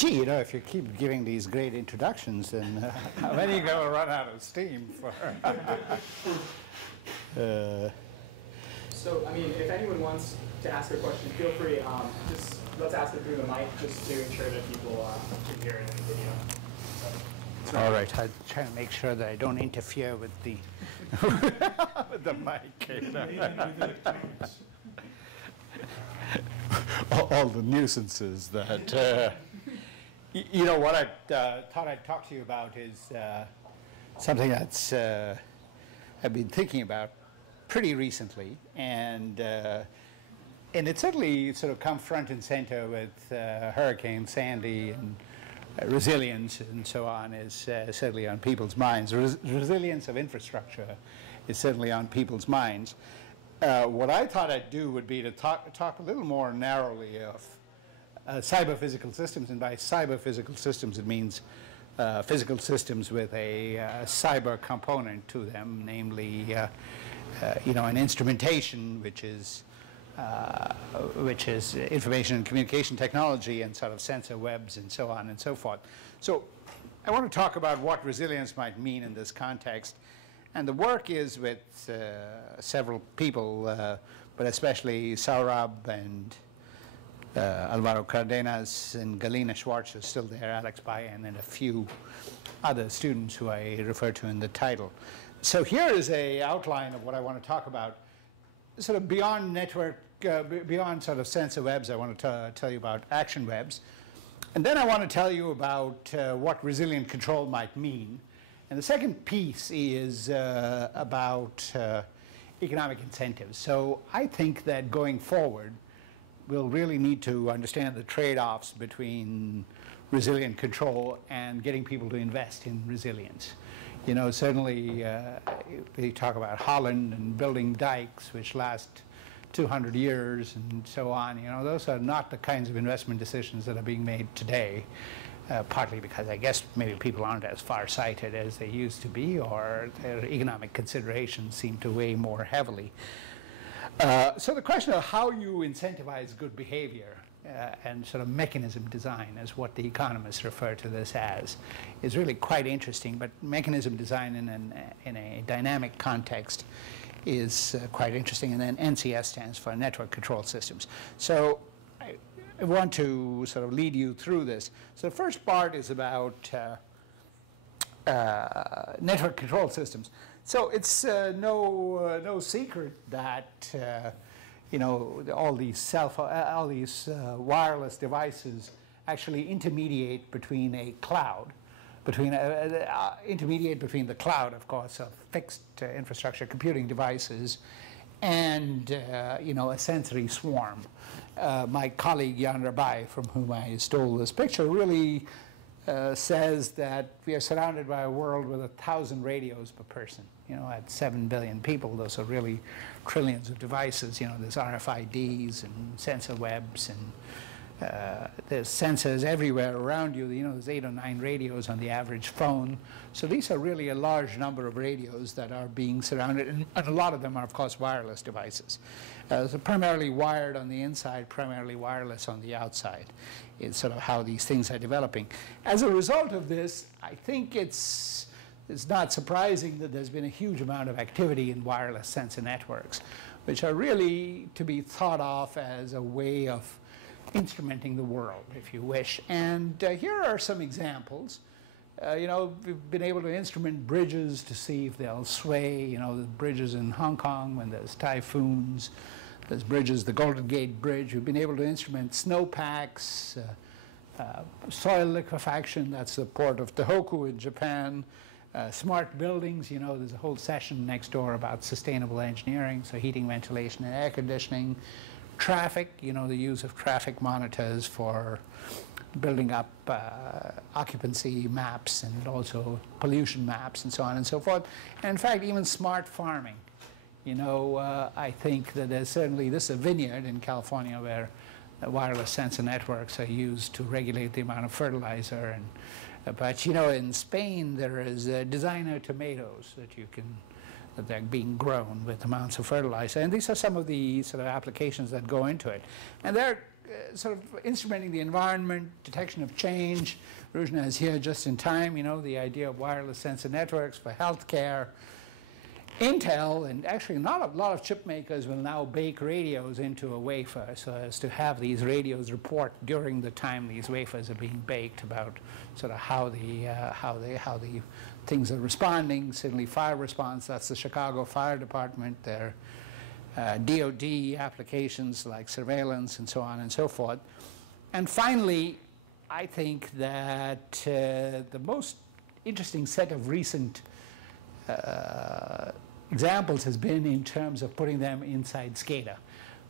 Gee, you know, if you keep giving these great introductions, then when are you going to run out of steam for? So, I mean, if anyone wants to ask a question, feel free. Just let's ask it through the mic, just to ensure that people can hear it in the video. So, all right, I'll try to make sure that I don't interfere with the with the mic. All the nuisances that. You know, what I thought I'd talk to you about is something that's I've been thinking about pretty recently, and it certainly sort of come front and center with Hurricane Sandy, and resilience and so on is certainly on people's minds. Resilience of infrastructure is certainly on people's minds. What I thought I'd do would be to talk a little more narrowly of cyber-physical systems, and by cyber-physical systems it means physical systems with a cyber component to them, namely, you know, an instrumentation, which is information and communication technology, and sort of sensor webs and so on and so forth. So I want to talk about what resilience might mean in this context, and the work is with several people, but especially Saurabh and Alvaro Cardenas and Galina Schwartz is still there, Alex Bayan, and a few other students who I refer to in the title. So here is an outline of what I want to talk about. Sort of beyond network, beyond sort of sensor webs, I want to tell you about action webs. And then I want to tell you about what resilient control might mean. And the second piece is about economic incentives. So I think that going forward, we'll really need to understand the trade-offs between resilient control and getting people to invest in resilience. You know, certainly we talk about Holland and building dikes which last 200 years and so on. You know, those are not the kinds of investment decisions that are being made today, partly because I guess maybe people aren't as far-sighted as they used to be, or their economic considerations seem to weigh more heavily. So the question of how you incentivize good behavior and sort of mechanism design, is what the economists refer to this as, is really quite interesting. But mechanism design in a dynamic context is quite interesting. And then NCS stands for Network Control Systems. So I want to sort of lead you through this. So the first part is about network control systems. So it's no secret that you know, all these wireless devices actually intermediate between a cloud, intermediate between the cloud, of course, of fixed infrastructure computing devices, and you know, a sensory swarm. My colleague Jan Rabai, from whom I stole this picture, really says that we are surrounded by a world with 1,000 radios per person. You know, at 7 billion people, those are really trillions of devices. You know, there's RFIDs and sensor webs, and there's sensors everywhere around you. You know, there's 8 or 9 radios on the average phone. So these are really a large number of radios that are being surrounded, and a lot of them are, of course, wireless devices. So primarily wired on the inside, primarily wireless on the outside. It's sort of how these things are developing. As a result of this, I think it's not surprising that there's been a huge amount of activity in wireless sensor networks, which are really to be thought of as a way of instrumenting the world, if you wish. And here are some examples. You know, we've been able to instrument bridges to see if they'll sway. You know, the bridges in Hong Kong when there's typhoons. There's bridges, the Golden Gate Bridge. We've been able to instrument snowpacks, soil liquefaction. That's the port of Tohoku in Japan. Smart buildings, you know, there's a whole session next door about sustainable engineering, so heating, ventilation, and air conditioning. Traffic, you know, the use of traffic monitors for building up occupancy maps and also pollution maps and so on and so forth. And in fact, even smart farming. You know, I think that there's certainly, this is a vineyard in California where wireless sensor networks are used to regulate the amount of fertilizer. And but you know, in Spain there is designer tomatoes that they're being grown with amounts of fertilizer, and these are some of the sort of applications that go into it. And they're sort of instrumenting the environment, detection of change. Rujna is here just in time, you know, the idea of wireless sensor networks for healthcare. Intel, and actually not a lot of chip makers, will now bake radios into a wafer so as to have these radios report during the time these wafers are being baked about sort of how the things are responding. Certainly fire response, that's the Chicago Fire Department, their DoD applications like surveillance and so on and so forth. And finally, I think that the most interesting set of recent examples has been in terms of putting them inside SCADA,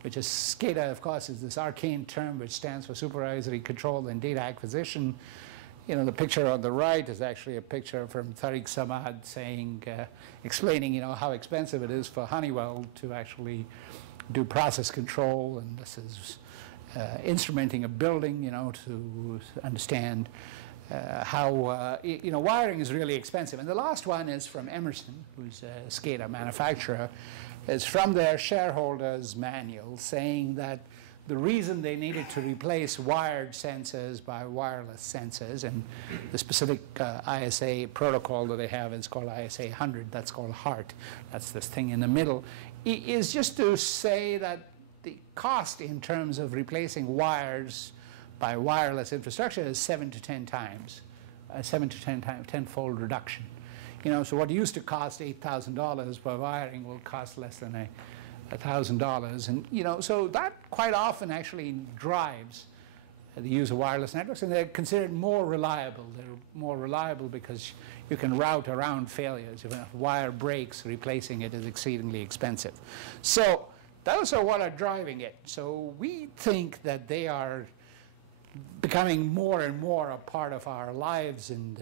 which is SCADA, of course, is this arcane term which stands for supervisory control and data acquisition. You know, the picture on the right is actually a picture from Tariq Samad saying, explaining, you know, how expensive it is for Honeywell to actually do process control, and this is instrumenting a building, you know, to understand how, you know, wiring is really expensive. And the last one is from Emerson, who's a SCADA manufacturer. It's from their shareholders' manual saying that the reason they needed to replace wired sensors by wireless sensors, and the specific ISA protocol that they have is called ISA 100, that's called HART, that's this thing in the middle, is just to say that the cost in terms of replacing wires by wireless infrastructure is 7 to 10 times, 7 to 10 times, tenfold reduction. You know, so what used to cost $8,000 per wiring will cost less than $1,000, and you know, so that quite often actually drives the use of wireless networks, and they're considered more reliable. They're more reliable because you can route around failures. If a wire breaks, replacing it is exceedingly expensive. So those are what are driving it. So we think that they are becoming more and more a part of our lives, and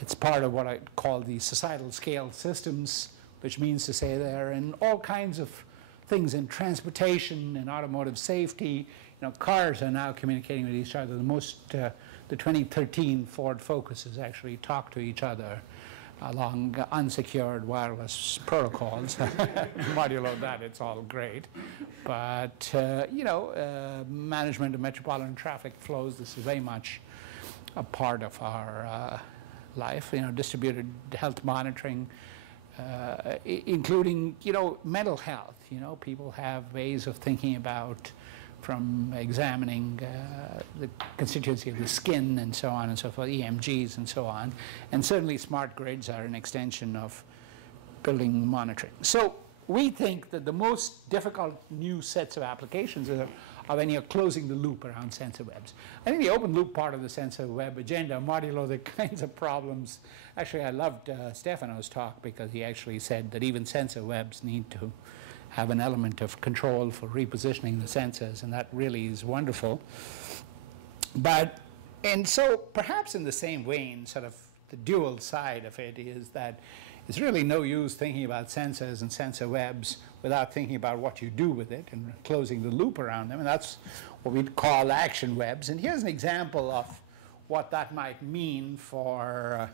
it's part of what I call the societal scale systems, which means to say they're in all kinds of things in transportation and automotive safety. You know, cars are now communicating with each other. The 2013 Ford Focuses actually talk to each other along unsecured wireless protocols. Modulo that, it's all great. But, you know, management of metropolitan traffic flows, this is very much a part of our life. You know, distributed health monitoring, including, you know, mental health. You know, people have ways of thinking about, from examining the constituency of the skin and so on and so forth, EMGs and so on. And certainly smart grids are an extension of building monitoring. So we think that the most difficult new sets of applications are when you're closing the loop around sensor webs. I think the open loop part of the sensor web agenda modulo the kinds of problems. Actually, I loved Stefano's talk because he actually said that even sensor webs need to have an element of control for repositioning the sensors, and that really is wonderful. But, and so perhaps in the same vein, sort of the dual side of it is that it's really no use thinking about sensors and sensor webs without thinking about what you do with it and closing the loop around them, and that's what we call action webs. And here's an example of what that might mean for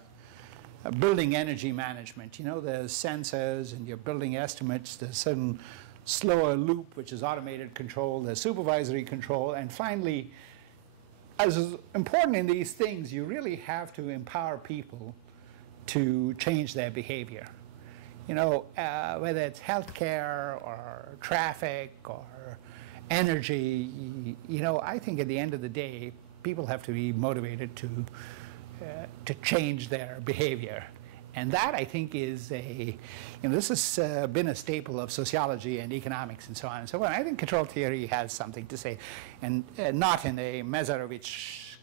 building energy management. You know, there's sensors and your building estimates, there's certain slower loop, which is automated control, there's supervisory control, and finally, as is important in these things, you really have to empower people to change their behavior. You know, whether it's healthcare or traffic or energy, you know, I think at the end of the day, people have to be motivated to change their behavior. And that, I think, is you know, this has been a staple of sociology and economics and so on and so on. I think control theory has something to say, and not in a Mazarovich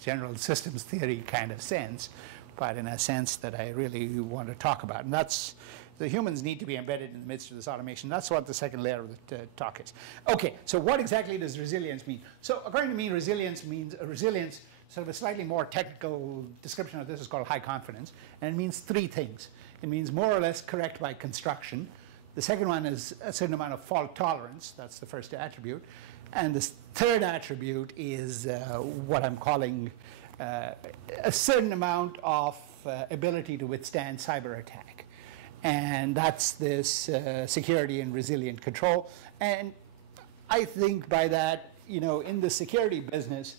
general systems theory kind of sense, but in a sense that I really want to talk about. And that's, the humans need to be embedded in the midst of this automation. That's what the second layer of the talk is. Okay, so what exactly does resilience mean? So according to me, resilience means sort of a slightly more technical description of this is called high confidence, and it means three things. It means more or less correct by construction. The second one is a certain amount of fault tolerance. That's the first attribute. And the third attribute is what I'm calling a certain amount of ability to withstand cyber attack. And that's this security and resilient control. And I think by that, in the security business,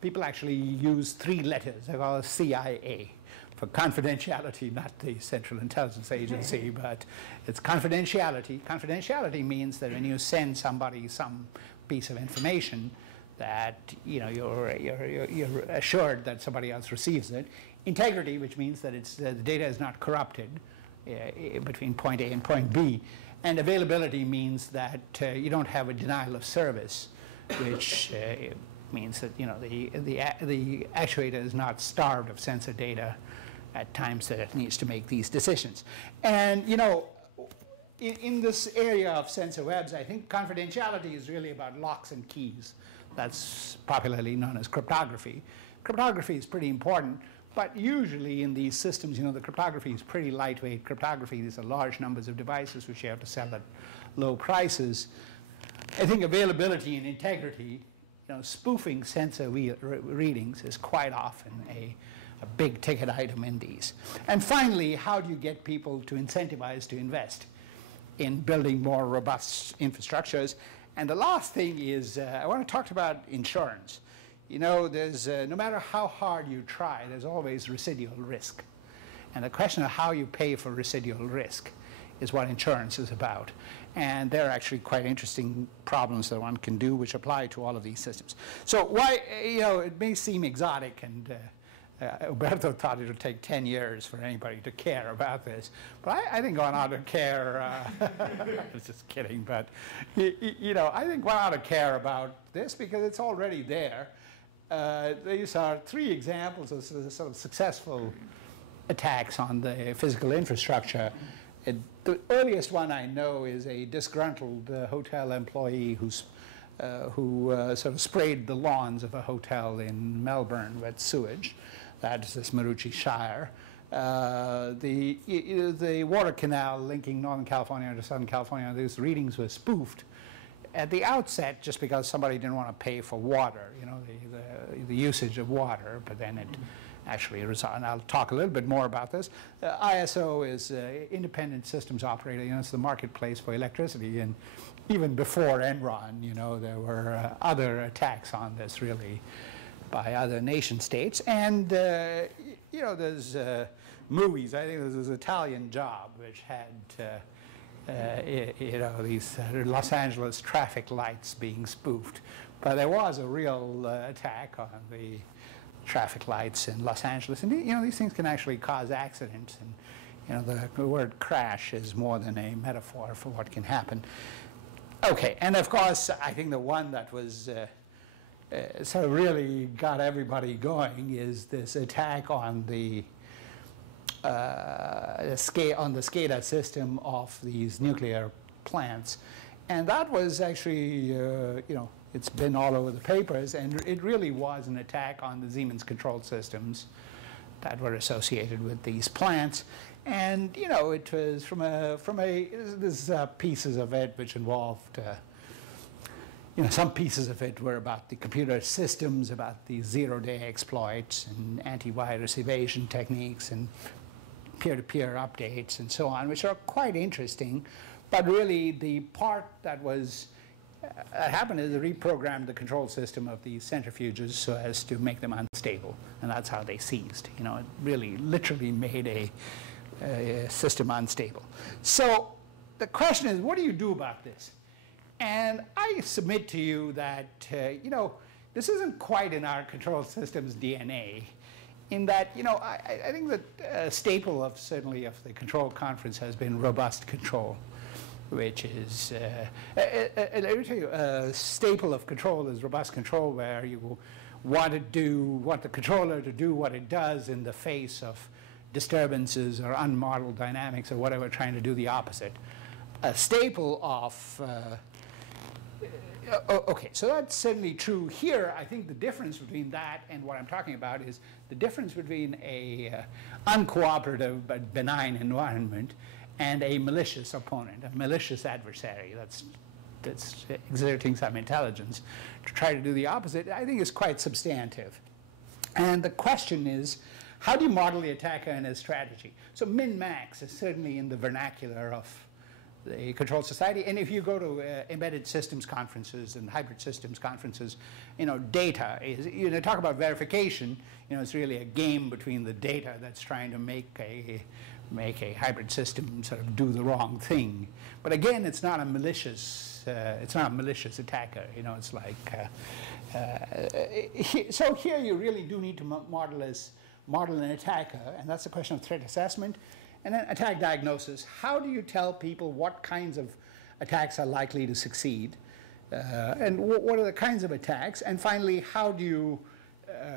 people actually use 3 letters. They call it CIA for confidentiality, not the Central Intelligence Agency, but it's confidentiality. Confidentiality means that when you send somebody some piece of information, that you're assured that somebody else receives it. Integrity, which means that the data is not corrupted between point A and point B. And availability means that you don't have a denial of service, which means that the actuator is not starved of sensor data at times that it needs to make these decisions. And in this area of sensor webs, I think confidentiality is really about locks and keys. That's popularly known as cryptography. Cryptography is pretty important, but usually in these systems, the cryptography is pretty lightweight cryptography. These are large numbers of devices which you have to sell at low prices. I think availability and integrity, spoofing sensor readings is quite often a big ticket item in these. And finally, how do you get people to incentivize to invest in building more robust infrastructures? And the last thing is, I want to talk about insurance. There's, no matter how hard you try, there's always residual risk. And the question of how you pay for residual risk is what insurance is about. And there are actually quite interesting problems that one can do which apply to all of these systems. So why, it may seem exotic, and Alberto thought it would take 10 years for anybody to care about this. But I think one ought to care, I was just kidding, but I think one ought to care about this because it's already there. These are 3 examples of sort of successful attacks on the physical infrastructure. The earliest one I know is a disgruntled hotel employee who sort of sprayed the lawns of a hotel in Melbourne with sewage. That's this Maroochy Shire. The water canal linking Northern California to Southern California, these readings were spoofed at the outset just because somebody didn't want to pay for water, the usage of water, but then it actually resolved. And I'll talk a little bit more about this. ISO is Independent Systems Operator. It's the marketplace for electricity. And even before Enron, there were other attacks on this, really, by other nation states. And, there's movies. I think there's this Italian Job, which had, these Los Angeles traffic lights being spoofed. But there was a real attack on the traffic lights in Los Angeles. And, these things can actually cause accidents. And, the word crash is more than a metaphor for what can happen. Okay, and of course, I think the one that was sort of really got everybody going is this attack on the SCADA system of these nuclear plants. And that was actually, it's been all over the papers, and it really was an attack on the Siemens control systems that were associated with these plants. And, it was there's pieces of it which involved, some pieces of it were about the computer systems, about the zero-day exploits and antivirus evasion techniques and peer-to-peer updates and so on, which are quite interesting. But really, the part that happened is they reprogrammed the control system of these centrifuges so as to make them unstable. And that's how they seized. It really literally made a system unstable. So the question is, what do you do about this? And I submit to you that, this isn't quite in our control system's DNA, in that, I think that a staple of, certainly, of the control conference has been robust control, which is, let me tell you, a staple of control is robust control, where you want the controller to do what it does in the face of disturbances or unmodeled dynamics or whatever, trying to do the opposite. A staple of, okay, so that's certainly true here. I think the difference between that and what I'm talking about is the difference between a uncooperative but benign environment and a malicious opponent, a malicious adversary that's exerting some intelligence to try to do the opposite, I think is quite substantive. And the question is, how do you model the attacker and his strategy? So min-max is certainly in the vernacular of the Control Society. And if you go to embedded systems conferences and hybrid systems conferences, data is, talk about verification, it's really a game between the data that's trying to make a hybrid system sort of do the wrong thing. But again, it's not a malicious attacker. It's like so here you really do need to model an attacker, and that's the question of threat assessment. And then attack diagnosis. How do you tell people what kinds of attacks are likely to succeed? And what are the kinds of attacks? And finally, how do you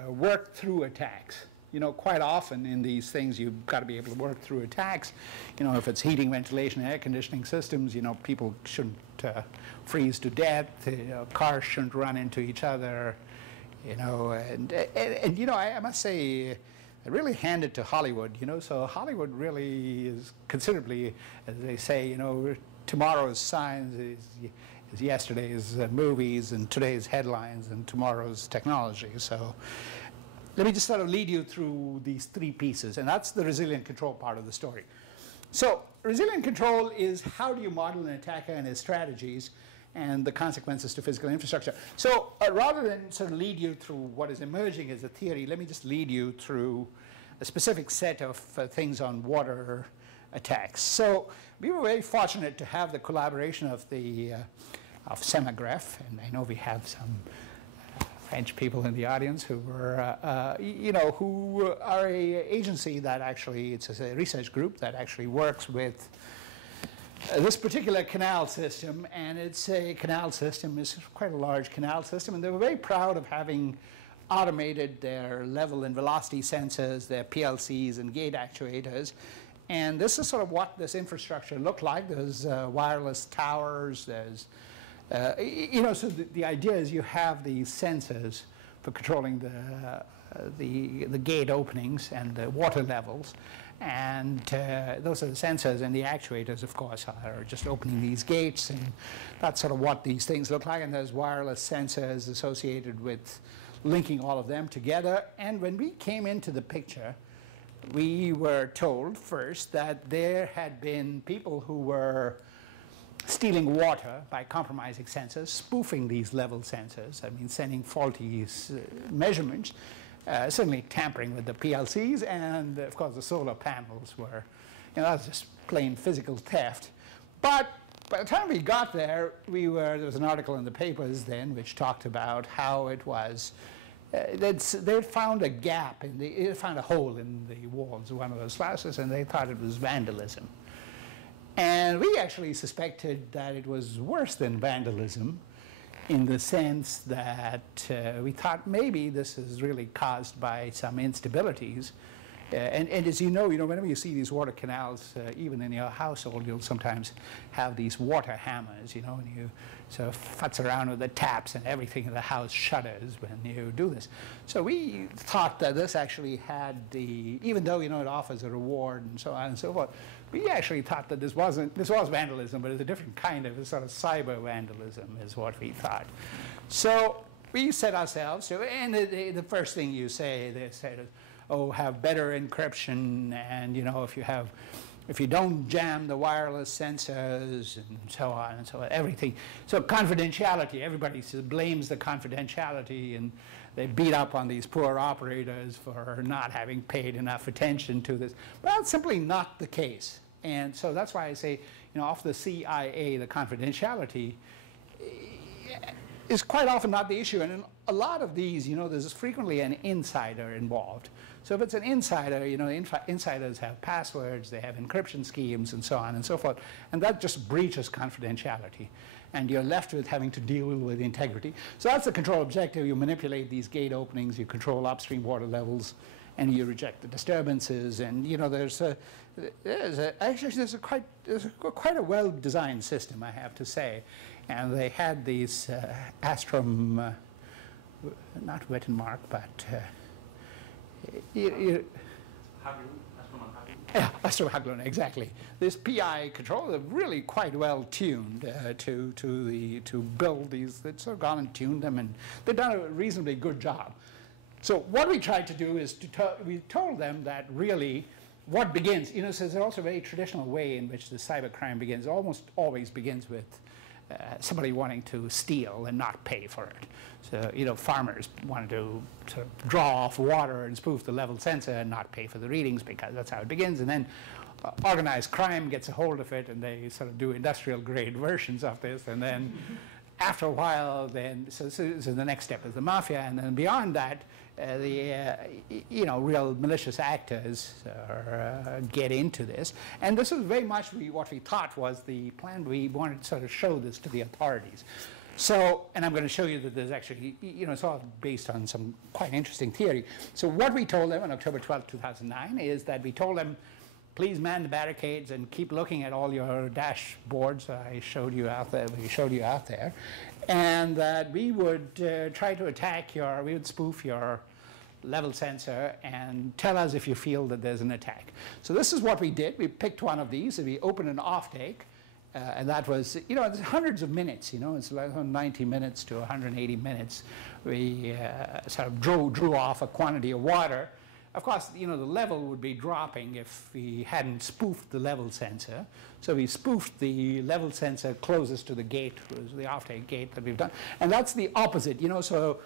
work through attacks? Quite often in these things, you've got to be able to work through attacks. If it's heating, ventilation, air conditioning systems, people shouldn't freeze to death. Cars shouldn't run into each other. I must say, I really hand it to Hollywood, so Hollywood really is considerably, as they say, tomorrow's science is yesterday's movies, and today's headlines, and tomorrow's technology. So let me just sort of lead you through these three pieces, and that's the resilient control part of the story. So resilient control is how do you model an attacker and his strategies and the consequences to physical infrastructure. So rather than sort of lead you through what is emerging as a theory, let me just lead you through a specific set of things on water attacks. So we were very fortunate to have the collaboration of Semagraph, and I know we have some French people in the audience who were, who are an agency that actually, it's a research group that actually works with this particular canal system, and it's a canal system, it's quite a large canal system, and they were very proud of having automated their level and velocity sensors, their PLCs and gate actuators. And this is sort of what this infrastructure looked like. There's wireless towers, there's, so the idea is you have these sensors for controlling the gate openings and the water levels. And those are the sensors, and the actuators, of course, are just opening these gates, and that's sort of what these things look like. And there's wireless sensors associated with linking all of them together. And when we came into the picture, we were told first that there had been people who were stealing water by compromising sensors, spoofing these level sensors, sending faulty measurements. Certainly tampering with the PLCs, and of course the solar panels were, that was just plain physical theft. But by the time we got there, there was an article in the papers then which talked about how it was, they'd found a gap, they found a hole in the walls of one of those classes, and they thought it was vandalism. And we actually suspected that it was worse than vandalism, in the sense that we thought maybe this is really caused by some instabilities. And as you know, whenever you see these water canals, even in your household, you'll sometimes have these water hammers, and you sort of futz around with the taps and everything in the house shudders when you do this. So we thought that this actually had even though, it offers a reward and so on and so forth, we actually thought that this was vandalism, but it's a different kind of sort of cyber vandalism is what we thought. So we set ourselves to, and the first thing you say, they said is, oh, have better encryption, and if you don't jam the wireless sensors and so on and so on, everything. So confidentiality, everybody blames the confidentiality, and they beat up on these poor operators for not having paid enough attention to this. Well, it's simply not the case. And so that's why I say, off the CIA, the confidentiality is quite often not the issue. And in a lot of these, there's frequently an insider involved. So if it's an insider, insiders have passwords, they have encryption schemes, and so on and so forth. And that just breaches confidentiality. And you're left with having to deal with integrity. So that's the control objective. You manipulate these gate openings, you control upstream water levels, and you reject the disturbances. And there's quite a well-designed system, I have to say. And they had these Astrom, not Wittenmark, but Astrom Haglund, exactly. This PI control, they're really quite well tuned to build these. They've sort of gone and tuned them, and they've done a reasonably good job. So what we tried to do is we told them that really what begins, so there's also a very traditional way in which the cybercrime begins. Almost always begins with somebody wanting to steal and not pay for it. So, farmers wanted to sort of draw off water and spoof the level sensor and not pay for the readings, because that's how it begins. And then organized crime gets a hold of it, and they sort of do industrial grade versions of this. And then after a while, so the next step is the mafia. And then beyond that, real malicious actors get into this. And this is very much what we thought was the plan. We wanted to sort of show this to the authorities. So, and I'm going to show you that there's actually, it's all based on some quite interesting theory. So what we told them on October 12, 2009 is that we told them, please man the barricades and keep looking at all your dashboards I showed you out there, and that we would try to attack we would spoof your level sensor and tell us if you feel that there's an attack. So this is what we did. We picked one of these and we opened an off take. And that was, it's hundreds of minutes, it's like 90 minutes to 180 minutes. We sort of drew off a quantity of water. Of course, the level would be dropping if we hadn't spoofed the level sensor. So we spoofed the level sensor closest to the gate, was the off-take gate that we've done. And that's the opposite, so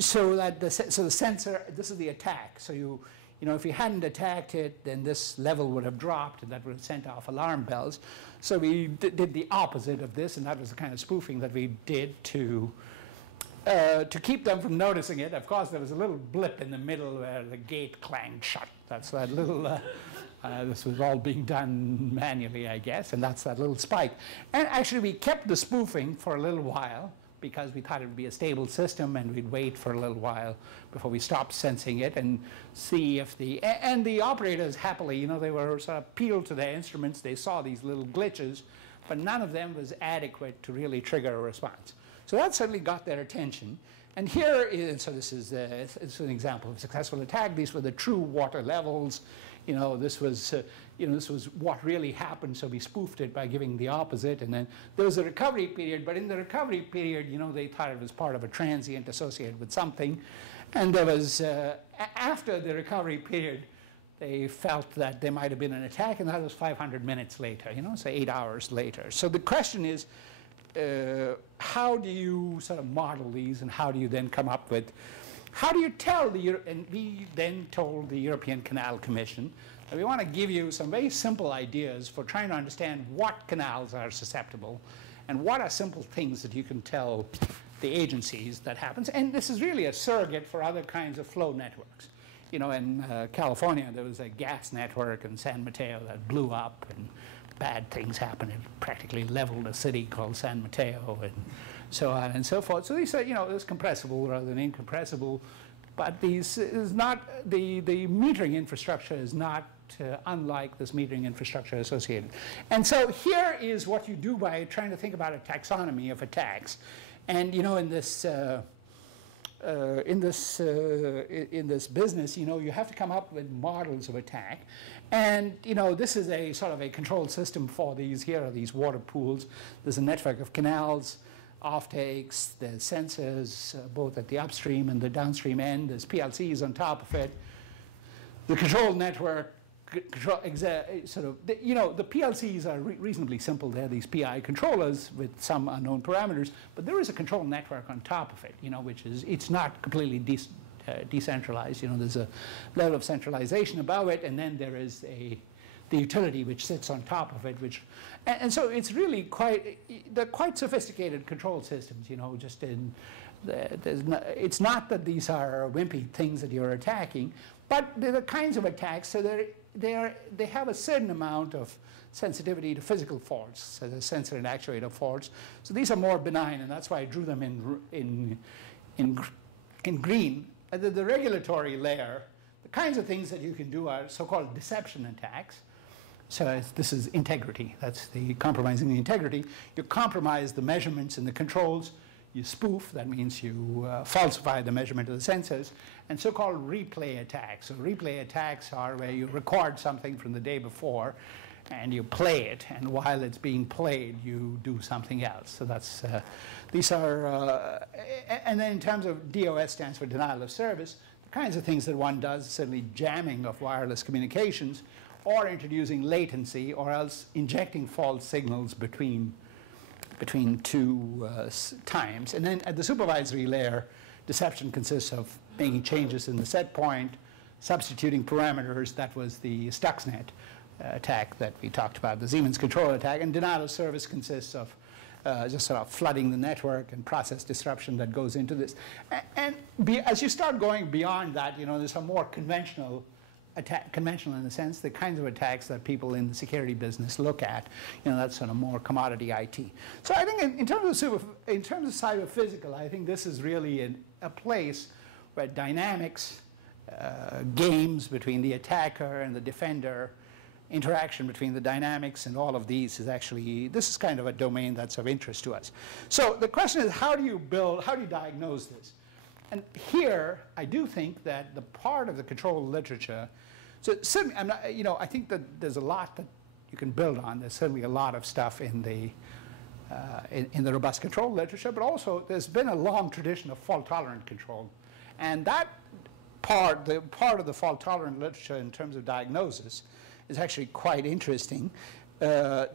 the sensor, this is the attack. So if you hadn't attacked it, then this level would have dropped, and that would have sent off alarm bells. So we did the opposite of this, and that was the kind of spoofing that we did to keep them from noticing it. Of course, there was a little blip in the middle where the gate clanged shut. That's that little, this was all being done manually, I guess, and that's that little spike. And actually, we kept the spoofing for a little while, because we thought it would be a stable system, and we'd wait for a little while before we stopped sensing it and see if and the operators happily, they were sort of peeled to their instruments. They saw these little glitches, but none of them was adequate to really trigger a response. So that certainly got their attention. And here is, so this is it's an example of a successful attack. These were the true water levels. This was what really happened, so we spoofed it by giving the opposite. And then there was a recovery period, but in the recovery period, they thought it was part of a transient associated with something. And there was, after the recovery period, they felt that there might have been an attack, and that was 500 minutes later, so 8 hours later. So the question is, how do you sort of model these, and how do you then come up with, how do you tell and we then told the European Canal Commission that we want to give you some very simple ideas for trying to understand what canals are susceptible and what are simple things that you can tell the agencies that happens. And this is really a surrogate for other kinds of flow networks. In California, there was a gas network in San Mateo that blew up, and bad things happened. It practically leveled a city called San Mateo, and so on and so forth. So these are, it's compressible rather than incompressible, but these is not, the metering infrastructure is not unlike this metering infrastructure associated. And so here is what you do by trying to think about a taxonomy of attacks. And in this business, you have to come up with models of attack. And, this is a sort of a control system for these. Here are these water pools. There's a network of canals, offtakes, there's sensors, both at the upstream and the downstream end. There's PLCs on top of it. The control network, the PLCs are reasonably simple. They're these PI controllers with some unknown parameters, but there is a control network on top of it, which is, it's not completely decentralized. There's a level of centralization above it, and then there is the utility which sits on top of it, and so it's really they're quite sophisticated control systems, just in, it's not that these are wimpy things that you're attacking, but they're the kinds of attacks, so they have a certain amount of sensitivity to physical faults, so the sensor and actuator faults. So these are more benign, and that's why I drew them in green. The regulatory layer, the kinds of things that you can do are so-called deception attacks. So this is integrity. That's the compromising the integrity. You compromise the measurements and the controls. You spoof. That means you falsify the measurement of the sensors. And so-called replay attacks. So replay attacks are where you record something from the day before, and you play it. And while it's being played, you do something else. So that's these are. And then in terms of DOS stands for denial of service. The kinds of things that one does, certainly jamming of wireless communications, or introducing latency, or else injecting false signals between two times. And then at the supervisory layer, deception consists of making changes in the set point, substituting parameters. That was the Stuxnet attack that we talked about, the Siemens control attack. And denial of service consists of just sort of flooding the network and process disruption that goes into this. And as you start going beyond that, there's some more conventional in the sense, the kinds of attacks that people in the security business look at, that's sort of more commodity IT. So I think in terms of cyber physical, I think this is really a place where dynamics, games between the attacker and the defender, interaction between the dynamics and all of these this is kind of a domain that's of interest to us. So the question is, how do you diagnose this? And here, I do think that the part of the control literature, so certainly, I think that there's a lot that you can build on. There's certainly a lot of stuff in the robust control literature, but also there's been a long tradition of fault-tolerant control. And that the part of the fault-tolerant literature in terms of diagnosis is actually quite interesting. The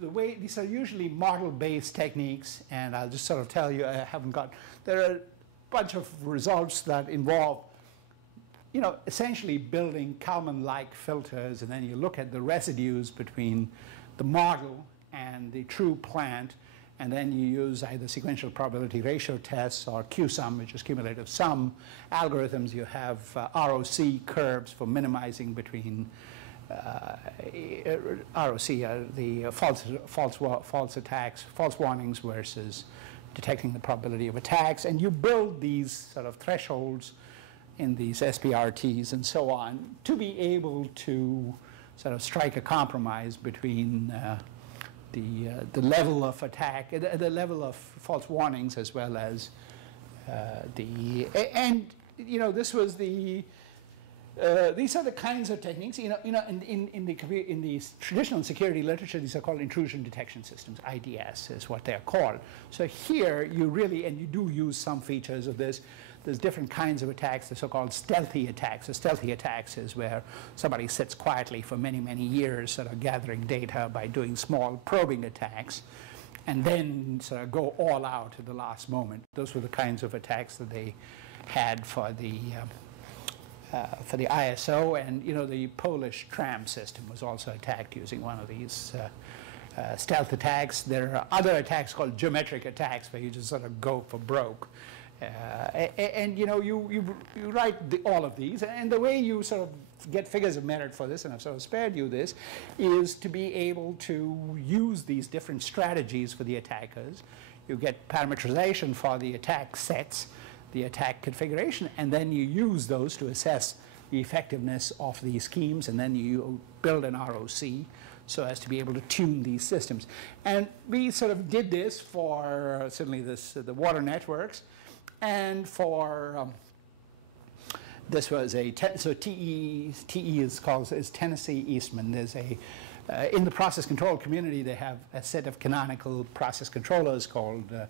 way these are usually model-based techniques, and I'll just sort of tell you, there are a bunch of results that involve, essentially building Kalman-like filters, and then you look at the residues between the model and the true plant, and then you use either sequential probability ratio tests or QSUM, which is cumulative sum algorithms. You have ROC curves for minimizing between ROC, the false attacks, false warnings versus detecting the probability of attacks, and you build these sort of thresholds in these SPRTs and so on to be able to sort of strike a compromise between the level of attack, the level of false warnings, as well as this was the. These are the kinds of techniques, in the traditional security literature, these are called intrusion detection systems. IDS is what they're called. So here you really, and you do use some features of this. There's different kinds of attacks, the so-called stealthy attacks. The stealthy attacks is where somebody sits quietly for many, many years, sort of gathering data by doing small probing attacks, and then sort of go all out at the last moment. Those were the kinds of attacks that they had for the ISO, and the Polish tram system was also attacked using one of these stealth attacks. There are other attacks called geometric attacks where you just sort of go for broke, and you write all of these, and the way you sort of get figures of merit for this, and I've sort of spared you this, is to be able to use these different strategies for the attackers. You get parameterization for the attack sets, the attack configuration, and then you use those to assess the effectiveness of these schemes, and then you build an ROC so as to be able to tune these systems. And we sort of did this for certainly the water networks, and for this was so TE is Tennessee Eastman. There's in the process control community, they have a set of canonical process controllers called the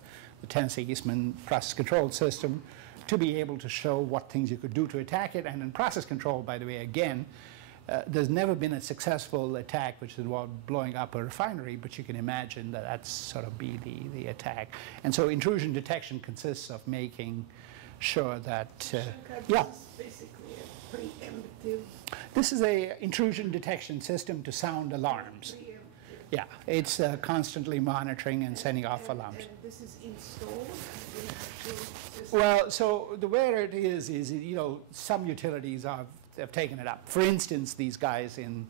Tennessee Eastman process control system, to be able to show what things you could do to attack it. And in process control, by the way, again, there's never been a successful attack which involved blowing up a refinery, but you can imagine that that's sort of be the attack. And so intrusion detection consists of making sure that, yeah. This is basically a preemptive. This is a intrusion detection system to sound alarms. Yeah, it's constantly monitoring and sending off alarms. And this is installed in actual systems? Well, so the way it is some utilities have taken it up. For instance, these guys in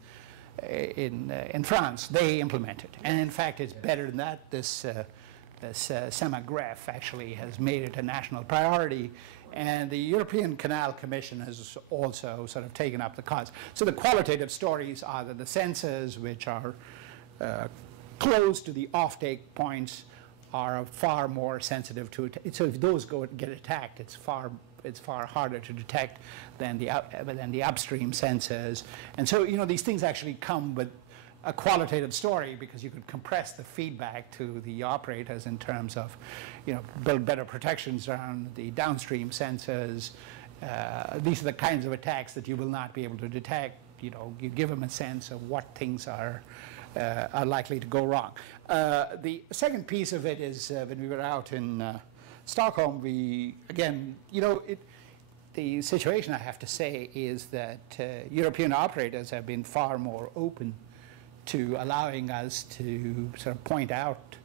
France, they implement it, and in fact, it's better than that. This Semagraph actually has made it a national priority, and the European Canal Commission has also sort of taken up the cause. So the qualitative stories are that the sensors, which are close to the offtake points, are far more sensitive to it. So if those get attacked, it's far harder to detect than the upstream sensors. And so these things actually come with a qualitative story because you could compress the feedback to the operators in terms of, build better protections around the downstream sensors. These are the kinds of attacks that you will not be able to detect. You give them a sense of what things are likely to go wrong. The second piece of it is when we were out in Stockholm, the situation, I have to say, is that European operators have been far more open to allowing us to sort of point out.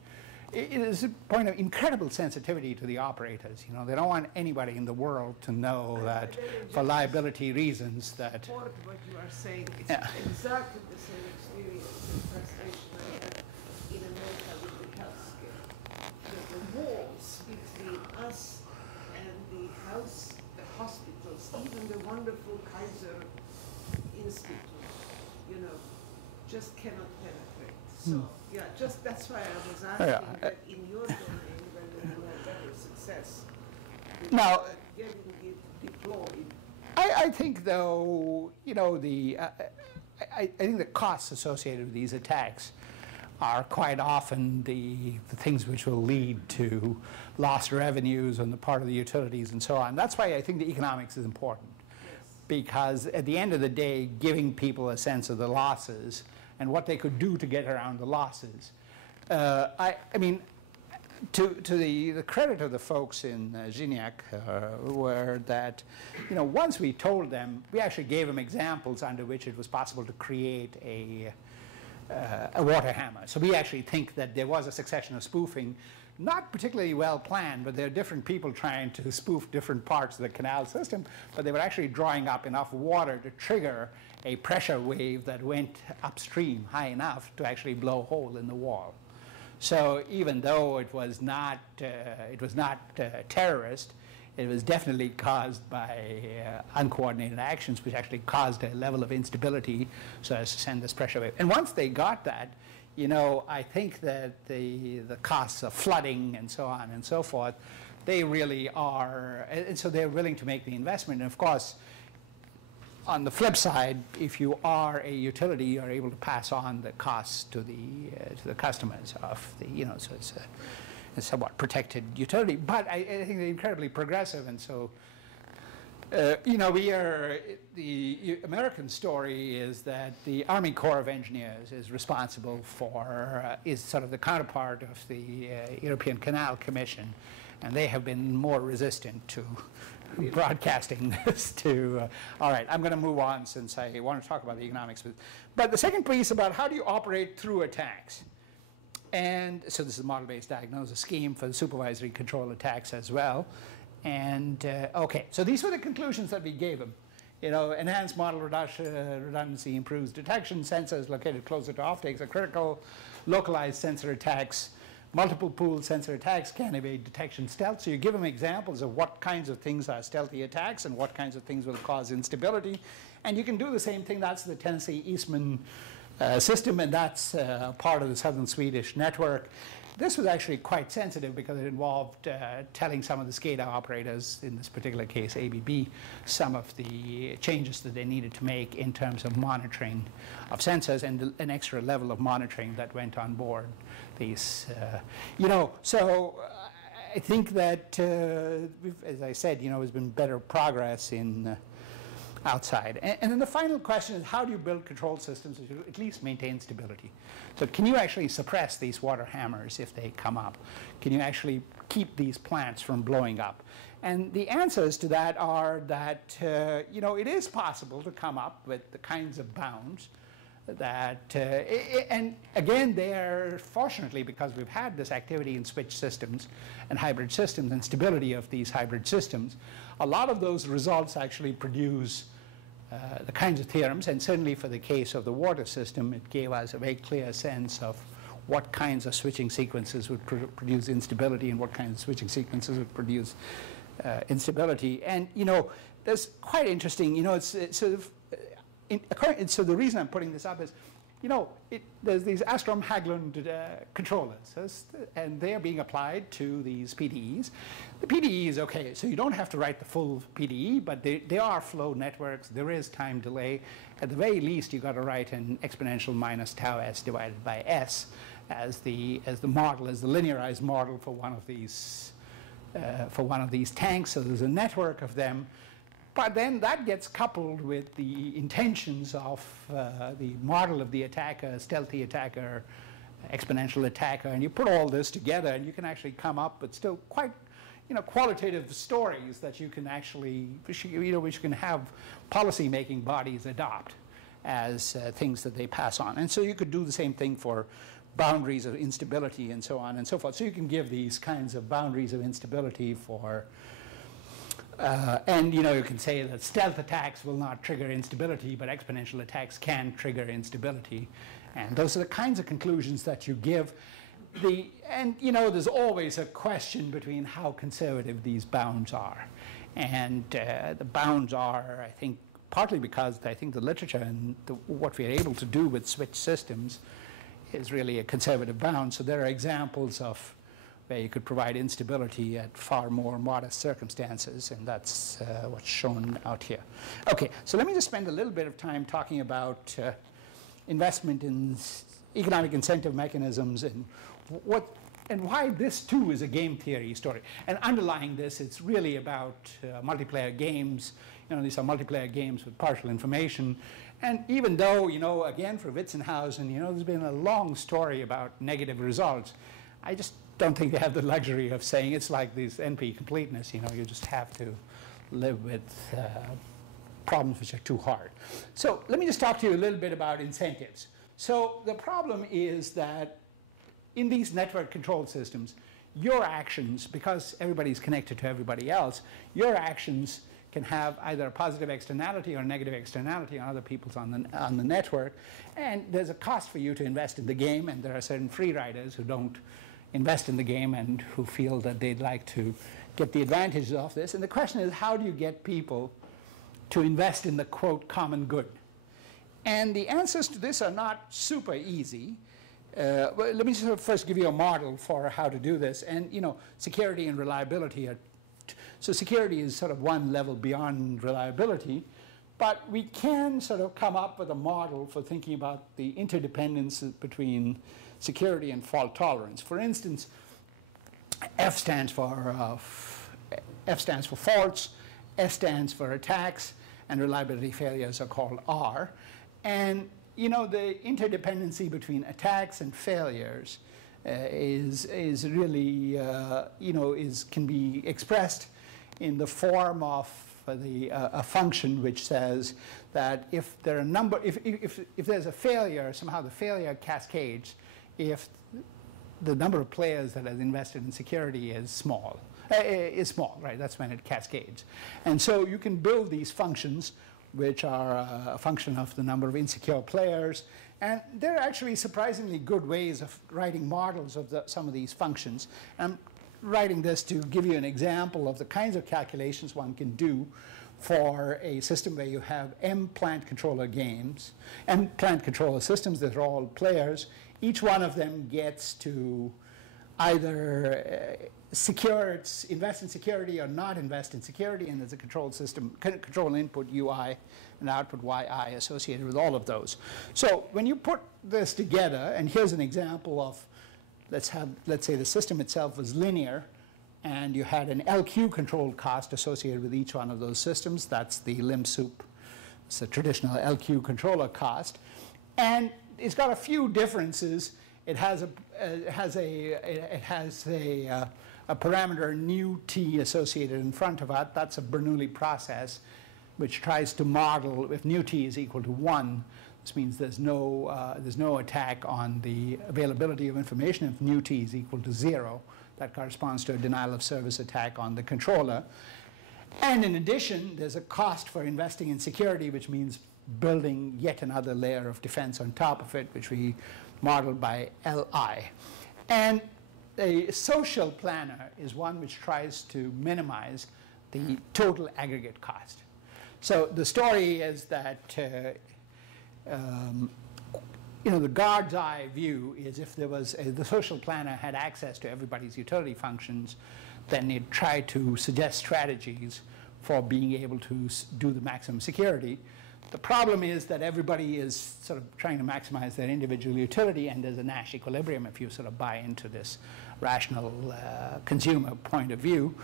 It is a point of incredible sensitivity to the operators. They don't want anybody in the world to know that for liability reasons that. Support what you are saying. It's exactly the same experience and frustration I had in America with the healthcare. The walls between us and the hospitals, even the wonderful Kaiser Institute, just cannot penetrate. So, that's why I was asking that in your domain, whether you had better success Now, getting it deployed. I think, though, I think the costs associated with these attacks are quite often the things which will lead to lost revenues on the part of the utilities and so on. That's why I think the economics is important. Because at the end of the day, giving people a sense of the losses and what they could do to get around the losses. I mean, to the credit of the folks in Gignac were that, once we told them, we actually gave them examples under which it was possible to create a water hammer. So we actually think that there was a succession of spoofing, not particularly well planned, but there are different people trying to spoof different parts of the canal system, but they were actually drawing up enough water to trigger a pressure wave that went upstream high enough to actually blow a hole in the wall. So even though it was not terrorist, it was definitely caused by uncoordinated actions, which actually caused a level of instability so as to send this pressure wave. And once they got that, I think that the costs of flooding and so on and so forth, they really are, and so they're willing to make the investment. And of course, on the flip side, if you are a utility, you're able to pass on the costs to the customers of the, so it's a somewhat protected utility. But I think they're incredibly progressive, and so the American story is that the Army Corps of Engineers is responsible for, is sort of the counterpart of the European Canal Commission, and they have been more resistant to broadcasting this to, all right, I'm going to move on since I want to talk about the economics. But the second piece about how do you operate through attacks. And so this is a model-based diagnosis scheme for the supervisory control attacks as well. And okay, so these were the conclusions that we gave them. Enhanced model redundancy improves detection. Sensors located closer to offtakes are critical. Localized sensor attacks, multiple pool sensor attacks can evade detection stealth. So you give them examples of what kinds of things are stealthy attacks and what kinds of things will cause instability. And you can do the same thing. That's the Tennessee Eastman system, and that's part of the Southern Swedish network. This was actually quite sensitive because it involved telling some of the SCADA operators, in this particular case ABB, some of the changes that they needed to make in terms of monitoring of sensors and an extra level of monitoring that went on board these. So I think that, as I said, there's been better progress in outside. And then the final question is, how do you build control systems that at least maintain stability? So can you actually suppress these water hammers if they come up? Can you actually keep these plants from blowing up? And the answers to that are that, it is possible to come up with the kinds of bounds that, and again, they're, fortunately, because we've had this activity in switch systems and hybrid systems and stability of these hybrid systems, a lot of those results actually produce the kinds of theorems, and certainly for the case of the water system, it gave us a very clear sense of what kinds of switching sequences would produce instability and what kinds of switching sequences would produce instability. And, that's quite interesting. It's sort of, so the reason I'm putting this up is, there's these Astrom-Haglund controllers, and they're being applied to these PDEs. The PDE is okay, so you don't have to write the full PDE, but they are flow networks. There is time delay. At the very least, you've got to write an exponential minus tau s divided by s as the model, as the linearized model for one of these tanks. So there's a network of them. But then that gets coupled with the intentions of the model of the attacker, stealthy attacker, exponential attacker, and you put all this together, and you can actually come up with still quite, qualitative stories that you can actually, which you can have policy-making bodies adopt as things that they pass on. And so you could do the same thing for boundaries of instability and so on and so forth. So you can give these kinds of boundaries of instability for. And you can say that stealth attacks will not trigger instability, but exponential attacks can trigger instability. And those are the kinds of conclusions that you give. There's always a question between how conservative these bounds are. And the bounds are, I think, partly because I think the literature and what we're able to do with switch systems is really a conservative bound. So there are examples of where you could provide instability at far more modest circumstances, and that's what's shown out here. Okay, so let me just spend a little bit of time talking about investment in economic incentive mechanisms and why this too is a game theory story. And underlying this, it's really about multiplayer games. These are multiplayer games with partial information. And even though, again, for Witzenhausen, there's been a long story about negative results, I just don't think they have the luxury of saying it's like this NP completeness. You just have to live with problems which are too hard. So let me just talk to you a little bit about incentives. So the problem is that in these network control systems, your actions, because everybody's connected to everybody else, your actions can have either a positive externality or a negative externality on other people's on the network. And there's a cost for you to invest in the game, and there are certain free riders who don't invest in the game and who feel that they'd like to get the advantages of this. And the question is, how do you get people to invest in the, quote, common good? And the answers to this are not super easy. Well, let me just first give you a model for how to do this. And, security and reliability are, so security is sort of one level beyond reliability, but we can sort of come up with a model for thinking about the interdependence between security and fault tolerance. For instance, F stands for faults, S stands for attacks, and reliability failures are called R. And the interdependency between attacks and failures is really can be expressed in the form of a function which says that if there are if there's a failure, somehow the failure cascades if the number of players that has invested in security is small, right? That's when it cascades. And so you can build these functions which are a function of the number of insecure players. And there are actually surprisingly good ways of writing models of some of these functions. I'm writing this to give you an example of the kinds of calculations one can do for a system where you have M plant controller systems that are all players. Each one of them gets to either invest in security or not invest in security, and there's a control system, control input UI and output YI associated with all of those. So when you put this together, and here's an example of, let's say the system itself was linear, and you had an LQ controlled cost associated with each one of those systems. That's the limb soup. It's a traditional LQ controller cost. And it's got a few differences. It has a parameter nu t associated in front of it. That's a Bernoulli process, which tries to model if nu t is equal to 1. This means there's no attack on the availability of information. If nu t is equal to 0, that corresponds to a denial of service attack on the controller. And in addition, there's a cost for investing in security, which means building yet another layer of defense on top of it, which we modeled by Li. And a social planner is one which tries to minimize the total aggregate cost. So the story is that the guard's eye view is if there was the social planner had access to everybody's utility functions, then they'd try to suggest strategies for being able to do the maximum security. The problem is that everybody is sort of trying to maximize their individual utility, and there's a Nash equilibrium if you sort of buy into this rational consumer point of view.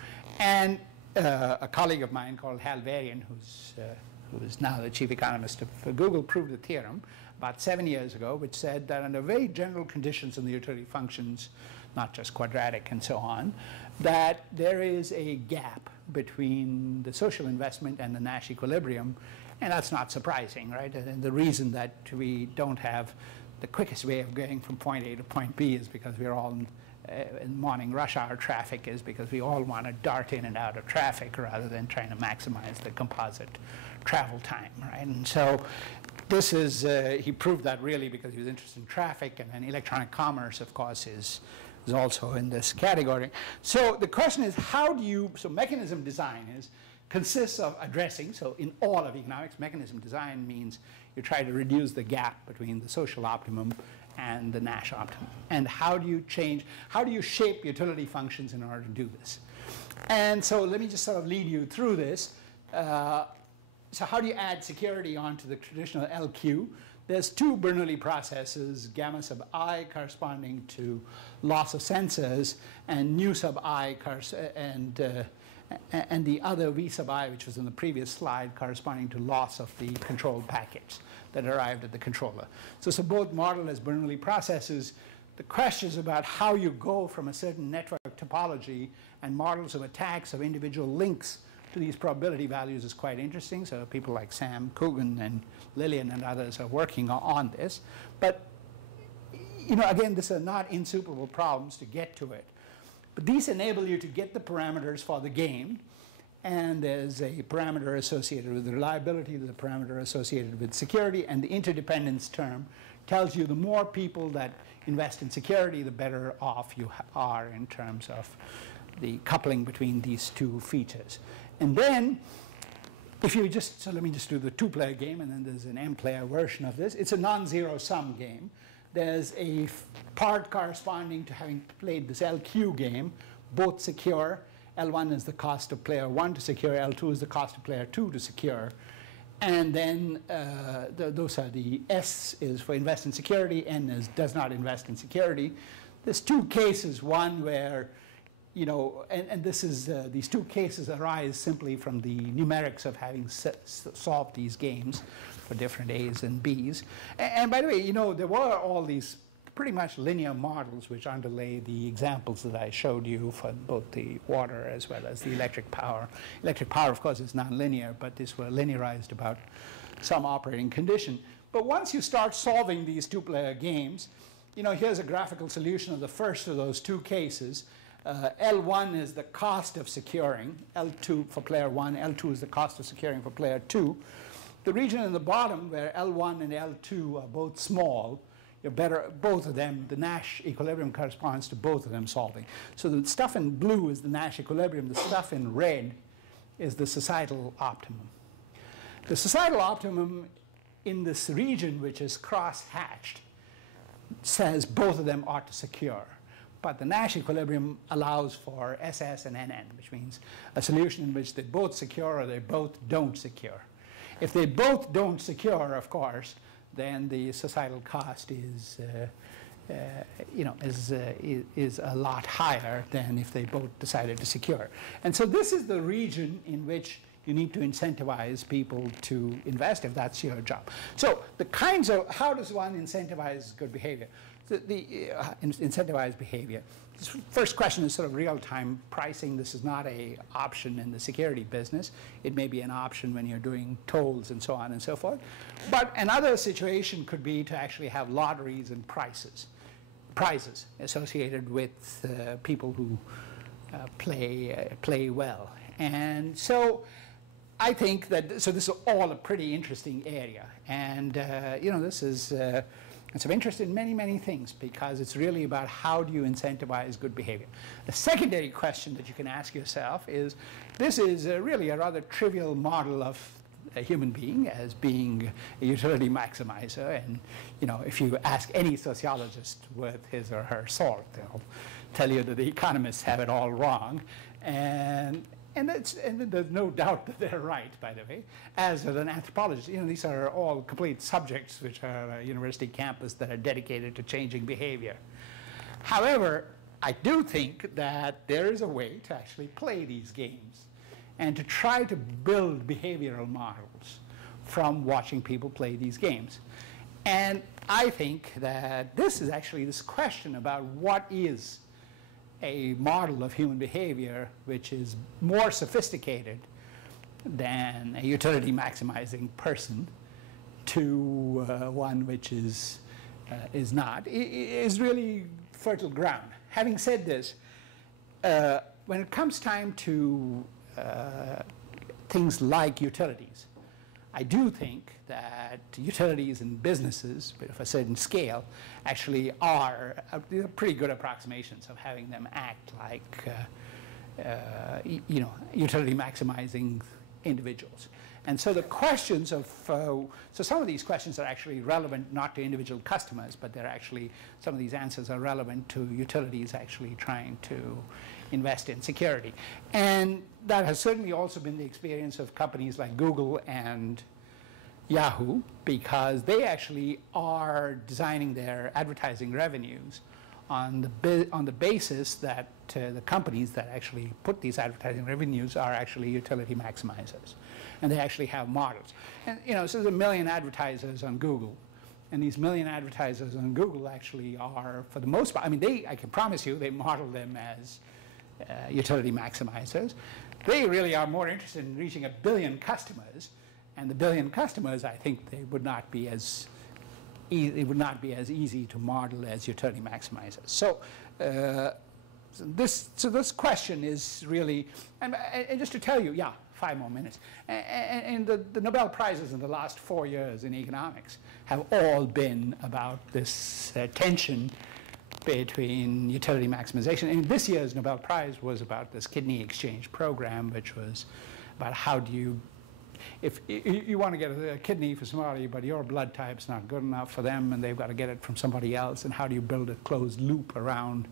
And a colleague of mine called Hal Varian, who is now the chief economist of Google, proved a theorem about 7 years ago, which said that under very general conditions in the utility functions, not just quadratic and so on, that there is a gap between the social investment and the Nash equilibrium, and that's not surprising, right? And the reason that we don't have the quickest way of getting from point A to point B is because we're all in morning rush hour traffic, is because we all want to dart in and out of traffic rather than trying to maximize the composite travel time, right? And so this is, he proved that really because he was interested in traffic, and then electronic commerce, of course, is also in this category. So the question is, how do you, so mechanism design consists of addressing, so in all of economics, mechanism design means you try to reduce the gap between the social optimum and the Nash optimum. And how do you shape utility functions in order to do this? And so let me just sort of lead you through this. So how do you add security onto the traditional LQ? There's two Bernoulli processes, gamma sub I corresponding to loss of sensors, and nu sub I and the other v sub I, which was in the previous slide, corresponding to loss of the control packets that arrived at the controller. So both modeled as Bernoulli processes. The questions about how you go from a certain network topology and models of attacks of individual links to these probability values is quite interesting. So people like Sam Coogan and Lillian and others are working on this. But again, these are not insuperable problems to get to it. But these enable you to get the parameters for the game. And there's a parameter associated with reliability, there's a parameter associated with security, and the interdependence term tells you the more people that invest in security, the better off you are in terms of the coupling between these two features. And then, if you so let me just do the two-player game, and then there's an m-player version of this. It's a non-zero sum game. There's a part corresponding to having played this LQ game, both secure. L1 is the cost of player 1 to secure, L2 is the cost of player 2 to secure. And then those are the S is for invest in security, N is does not invest in security. There's two cases, one where, and this is, these two cases arise simply from the numerics of having solved these games for different A's and B's. And by the way, there were all these pretty much linear models which underlay the examples that I showed you for both the water as well as the electric power. Electric power, of course, is nonlinear, but these were linearized about some operating condition. But once you start solving these two-player games, here's a graphical solution of the first of those two cases. L1 is the cost of securing, L2 for player 1, L2 is the cost of securing for player 2. The region in the bottom where L1 and L2 are both small, you're better, both of them, the Nash equilibrium corresponds to both of them solving. So the stuff in blue is the Nash equilibrium, the stuff in red is the societal optimum. The societal optimum in this region, which is cross-hatched, says both of them ought to secure. But the Nash equilibrium allows for SS and NN, which means a solution in which they both secure or they both don't secure. If they both don't secure, of course, then the societal cost is a lot higher than if they both decided to secure. And so this is the region in which you need to incentivize people to invest if that's your job. So the kinds of, how does one incentivize good behavior? Incentivize behavior. This first question is sort of real-time pricing. This is not an option in the security business. It may be an option when you're doing tolls and so on and so forth. But another situation could be to actually have lotteries and prizes associated with people who play well. And so I think that, so this is all a pretty interesting area. And this is it's of interest in many, many things because it's really about how do you incentivize good behavior. The secondary question that you can ask yourself is, this is really a rather trivial model of a human being as being a utility maximizer. And if you ask any sociologist worth his or her salt, they'll tell you that the economists have it all wrong. And there's no doubt that they're right, by the way. As with an anthropologist, these are all complete subjects which are a university campus that are dedicated to changing behavior. However, I do think that there is a way to actually play these games and to try to build behavioral models from watching people play these games. And I think that this question about what is a model of human behavior which is more sophisticated than a utility maximizing person to one which is not, is really fertile ground. Having said this, when it comes time to things like utilities, I do think that utilities and businesses of a certain scale actually are pretty good approximations of having them act like utility maximizing individuals. And so the questions of, so some of these questions are actually relevant not to individual customers, but they're actually, some of these answers are relevant to utilities actually trying to invest in security. And that has certainly also been the experience of companies like Google and Yahoo, because they actually are designing their advertising revenues on the basis that the companies that actually put these advertising revenues are actually utility maximizers. And they actually have models. And so there's 1 million advertisers on Google. And these 1 million advertisers on Google actually are, for the most part, I can promise you, they model them as utility maximizers. They really are more interested in reaching 1 billion customers. And the 1 billion customers, I think they would not be as easy to model as utility maximizers. So this question is really, and just to tell you, 5 more minutes. And the Nobel Prizes in the last 4 years in economics have all been about this tension between utility maximization. And this year's Nobel Prize was about this kidney exchange program, which was about how do you, if you want to get a kidney for somebody, but your blood type's not good enough for them, and they've got to get it from somebody else, and how do you build a closed loop around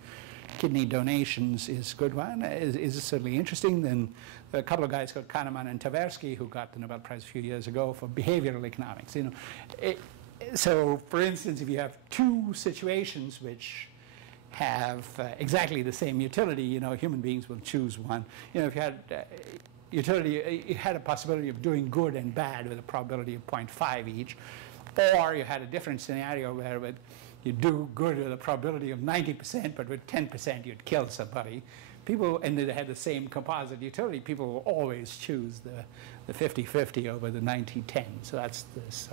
kidney donations is a good one, is certainly interesting. Then a couple of guys called Kahneman and Tversky who got the Nobel Prize a few years ago for behavioral economics. So for instance, if you have two situations which have exactly the same utility, human beings will choose one. If you had utility, you had a possibility of doing good and bad with a probability of 0.5 each, or you had a different scenario where you do good with a probability of 90%, but with 10% you'd kill somebody. People, and they had the same composite utility, people will always choose the 50-50 over the 90-10. So that's this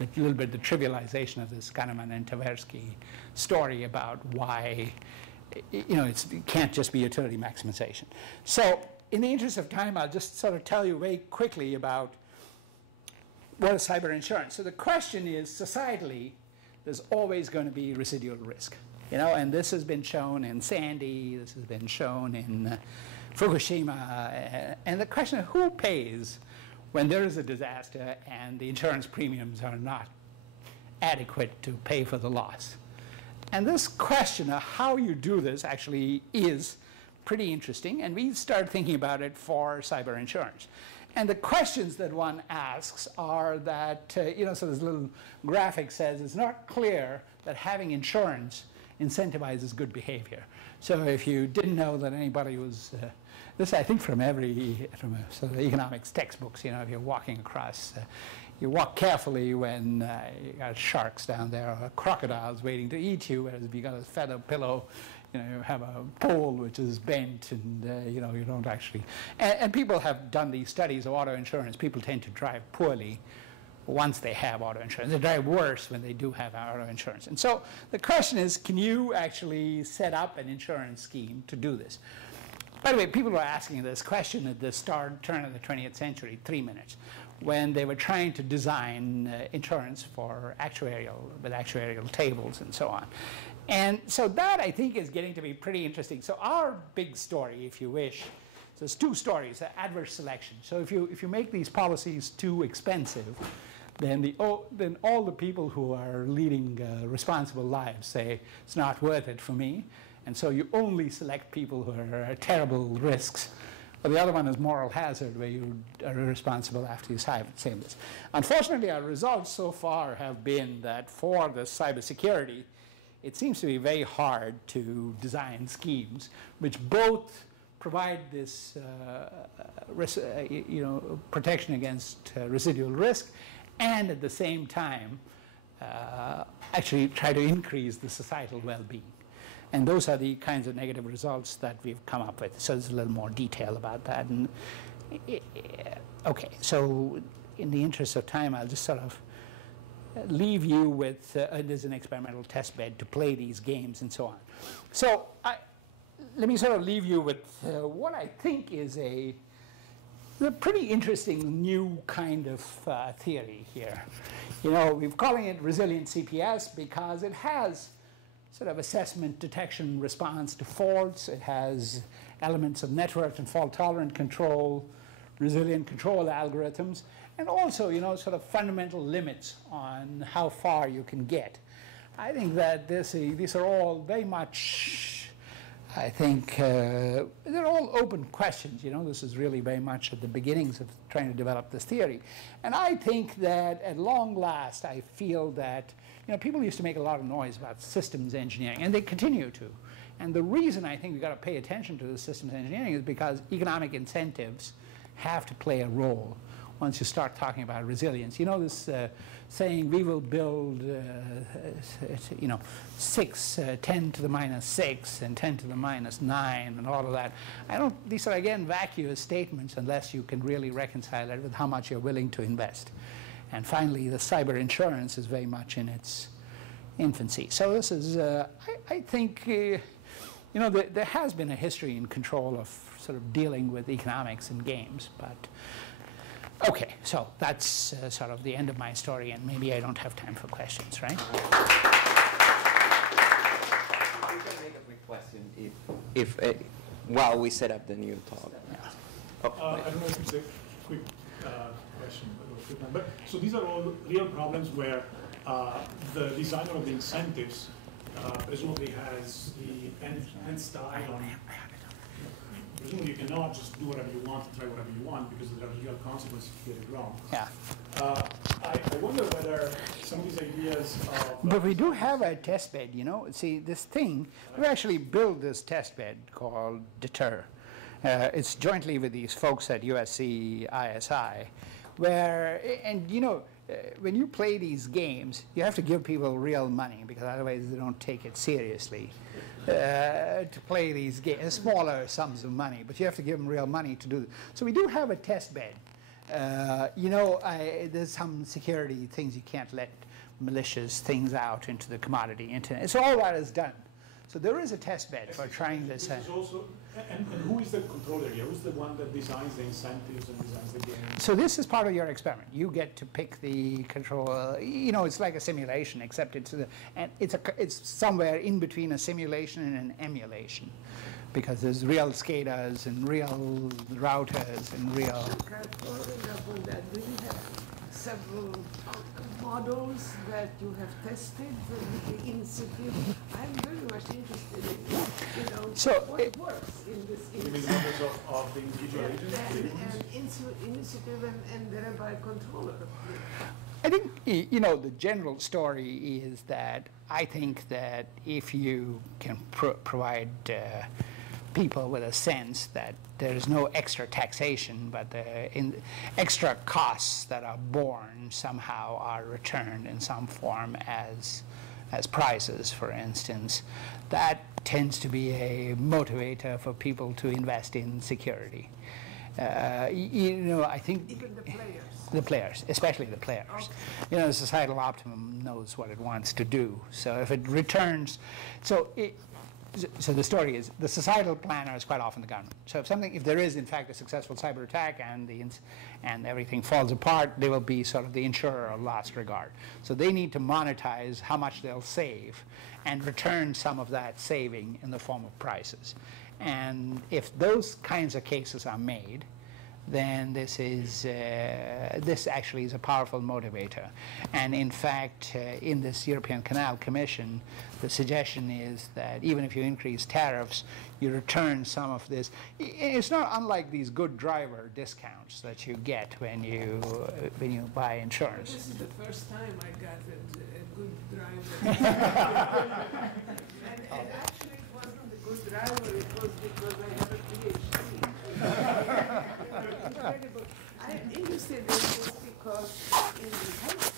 a little bit the trivialization of this Kahneman and Tversky story about why it can't just be utility maximization. So in the interest of time, I'll just sort of tell you very quickly about what is cyber insurance. So the question is, societally, there's always going to be residual risk. And this has been shown in Sandy, this has been shown in Fukushima, and the question of who pays when there is a disaster and the insurance premiums are not adequate to pay for the loss. And this question of how you do this actually is pretty interesting, and we started thinking about it for cyber insurance. And the questions that one asks are that, so this little graphic says it's not clear that having insurance incentivizes good behavior. So if you didn't know that anybody was, this I think from sort of economics textbooks, if you're walking across, you walk carefully when you got sharks down there or crocodiles waiting to eat you, whereas if you got a feather pillow, you have a pole which is bent, and you don't actually. And people have done these studies of auto insurance. People tend to drive poorly once they have auto insurance. They drive worse when they do have auto insurance. And so the question is, can you actually set up an insurance scheme to do this? By the way, people were asking this question at the turn of the 20th century, 3 minutes, when they were trying to design insurance for with actuarial tables and so on. And so that, I think, is getting to be pretty interesting. So our big story, if you wish, there's two stories, adverse selection. So if you make these policies too expensive, then all the people who are leading responsible lives say it's not worth it for me, and so you only select people who are terrible risks. Or the other one is moral hazard, where you are irresponsible after you save this. Unfortunately, our results so far have been that for the cybersecurity, it seems to be very hard to design schemes which both provide this protection against residual risk, and at the same time actually try to increase the societal well-being. And those are the kinds of negative results that we've come up with. So there's a little more detail about that. And okay, so in the interest of time, I'll just sort of leave you with, there's an experimental test bed to play these games and so on. So let me sort of leave you with what I think is a pretty interesting new kind of theory here. We're calling it resilient CPS because it has sort of assessment, detection, response to faults. It has elements of networked and fault-tolerant control, resilient control algorithms, and also, sort of fundamental limits on how far you can get. I think that these are all very much, I think, they're all open questions. This is really very much at the beginnings of trying to develop this theory. And I think that at long last, I feel that people used to make a lot of noise about systems engineering, and they continue to. And the reason I think we've got to pay attention to the systems engineering is because economic incentives have to play a role once you start talking about resilience. This saying, we will build, 10 to the minus 6 and 10 to the minus 9 and all of that. These are, again, vacuous statements unless you can really reconcile it with how much you're willing to invest. And finally, the cyber insurance is very much in its infancy. So this is, I think, there has been a history in control of sort of dealing with economics in games. But okay, so that's sort of the end of my story, and maybe I don't have time for questions, right? You can make a quick question if while we set up the new talk. Yeah. I don't know if it's a quick question, but so these are all real problems where the designer of the incentives presumably has the end style on. Presumably you cannot just do whatever you want and try whatever you want because there are real consequences if you get it wrong. Yeah. I wonder whether some of these ideas of... But we do have a test bed, See, this thing, we actually built this test bed called Deter. It's jointly with these folks at USC ISI, where, and when you play these games, you have to give people real money because otherwise they don't take it seriously. To play these games, smaller sums of money, but you have to give them real money to do it. So we do have a test bed. There's some security things you can't let malicious things out into the commodity internet. So all that is done. So there is a test bed for trying this. This is also, and who is the controller here? Who's the one that designs the incentives and designs the game? So this is part of your experiment. You get to pick the control. It's like a simulation, except it's somewhere in between a simulation and an emulation, because there's real SCADAs and real routers and real. Following up on that, do you have several models that you have tested with the institute? I'm very much interested in, So what works in this You mean institute. members of the individual agents? And initiative and thereby controller. I think, the general story is that I think that if you can provide people with a sense that there's no extra taxation, but the extra costs that are borne somehow are returned in some form as prizes, for instance, that tends to be a motivator for people to invest in security. I think Even the players. the players, especially the players. Okay. The societal optimum knows what it wants to do. So if it returns, so the story is the societal planner is quite often the government. So if there is in fact a successful cyber attack and everything falls apart, they will be sort of the insurer of last regard. So they need to monetize how much they'll save and return some of that saving in the form of prices. And if those kinds of cases are made, then this actually is a powerful motivator. And in fact, in this European Canal Commission, the suggestion is that even if you increase tariffs, you return some of this. It's not unlike these good driver discounts that you get when you buy insurance. This is the first time I got a good driver. and actually it wasn't a good driver, it was because I have a PhD. Incredible. I'm interested in this because in the health